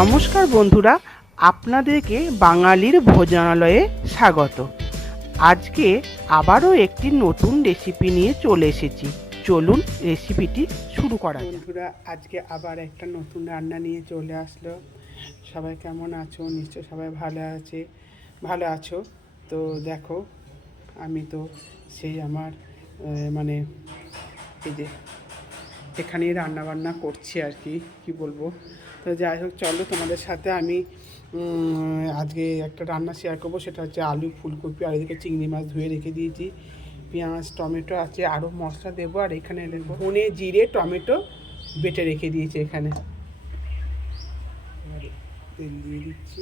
নমস্কার বন্ধুরা, আপনাদেরকে বাঙালির ভোজনালয়ে স্বাগত। আজকে আবারও একটি নতুন রেসিপি নিয়ে চলে এসেছি। চলুন রেসিপিটি শুরু করা বন্ধুরা, আজকে আবার একটা নতুন রান্না নিয়ে চলে আসলো। সবাই কেমন আছো? নিশ্চয় সবাই ভালো আছে, ভালো আছো? তো দেখো, আমি তো সেই আমার মানে এই যে এখানেই রান্না বান্না করছি আর কি কি বলব? তো যাই হোক চলো তোমাদের সাথে আমি আজকে একটা রান্না শেয়ার করব সেটা হচ্ছে আলু ফুলকপি আর এদিকে চিংড়ি মাছ ধুয়ে রেখে দিয়েছি। পেঁয়াজ টমেটো আছে আরও মশলা দেবো আর এখানে দেবো ধনে জিরে টমেটো বেটে রেখে দিয়েছি এখানে। তেল দিয়ে দিচ্ছি।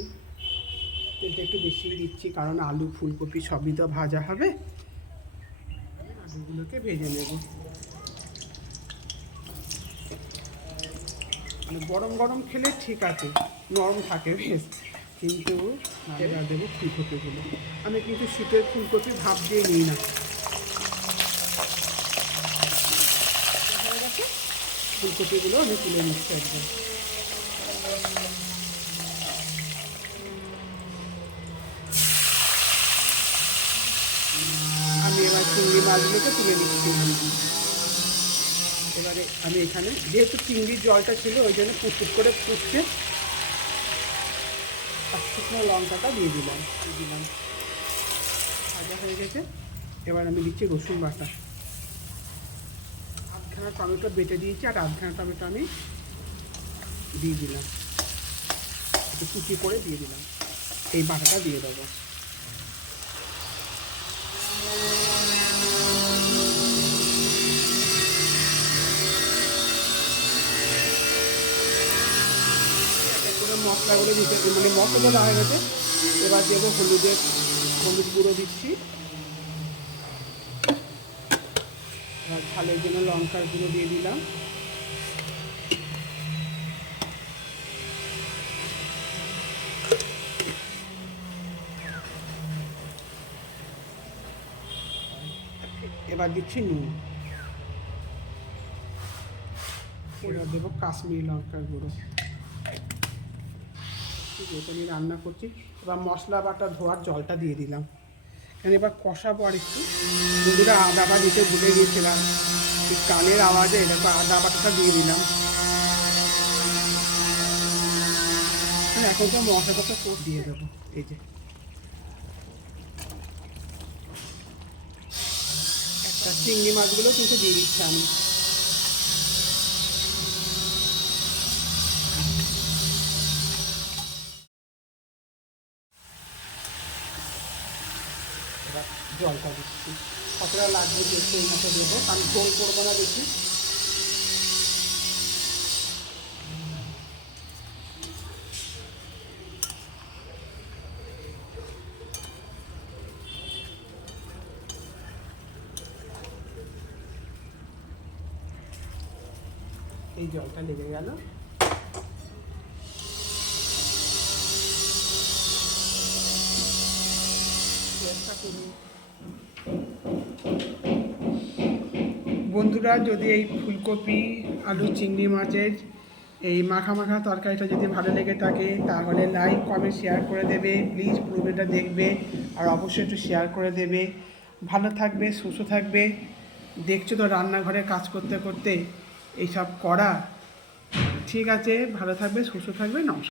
তেলটা একটু বেশি দিচ্ছি কারণ আলু ফুলকপি সবই তো ভাজা হবে। আলুগুলোকে ভেজে নেব। গরম গরম খেলে ঠিক আছে, নরম থাকে বেশ, কিন্তু এবার দেবো ফুলকপিগুলো আমি কিন্তু শীতের ফুলকপি ভাব দিয়ে নিই না। ফুলকপিগুলো আমি তুলে নিচ্ছি একদম। আমি এবার চিংড়ি মাছগুলোকে তুলে নিচ্ছি। এবারে আমি এখানে, যেহেতু চিংড়ির জলটা ছিল, ওই জন্য পুটপুট করে আর শুকনো লঙ্কাটা দিয়ে দিলাম দিলাম। ভাজা হয়ে গেছে। এবার আমি দিচ্ছি রসুন বাটা। আধখানা টমেটো বেটে দিয়েছি, আর আধখানা টমেটো আমি দিয়ে দিলাম। একটু কুচি করে দিয়ে দিলাম। এই বাটাটা দিয়ে দেবো। মশলাগুলো দিতে মানে মশলা দেওয়া হয়ে গেছে, এবার দেবো হলুদের হলুদ গুঁড়ো দিচ্ছি। এবার ঝালের জন্য লঙ্কার গুঁড়ো দিয়ে দিলাম। এবার দিচ্ছি নুন। এবার দেবো কাশ্মীরি লঙ্কার গুঁড়ো। আছে আমি রান্না করছি এবার মশলা বাটা ধোয়ার জলটা দিয়ে দিলাম। এখানে এবার কষাবো আর একটু বন্ধুরা আদা বা দিতে ভুলে গিয়েছিলাম। এই কানের আওয়াজে এরকম আদা বাটাটা দিয়ে দিলাম। হ্যাঁ, এখন তো মশলাটা তো দিয়ে দেবো। এই যে। একটা চিংড়ি মাছগুলো কিন্তু দিয়ে দিচ্ছি আমি। এবার জলটা দিচ্ছি কতটা লাগবে দেখতে এই মতো দেবো আমি ঝোল করব না বেশি। এই জলটা লেগে গেল। বন্ধুরা, যদি এই ফুলকপি, আলু, চিংড়ি মাছের এই মাখা মাখা তরকারিটা যদি ভালো লেগে থাকে, তাহলে লাইক কমেন্ট শেয়ার করে দেবে। প্লিজ পুরোটা দেখবে আর অবশ্যই একটু শেয়ার করে দেবে। ভালো থাকবে, সুস্থ থাকবে। দেখছ তো রান্নাঘরে কাজ করতে করতে এইসব করা। ঠিক আছে, ভালো থাকবে, সুস্থ থাকবে, নমস্কার।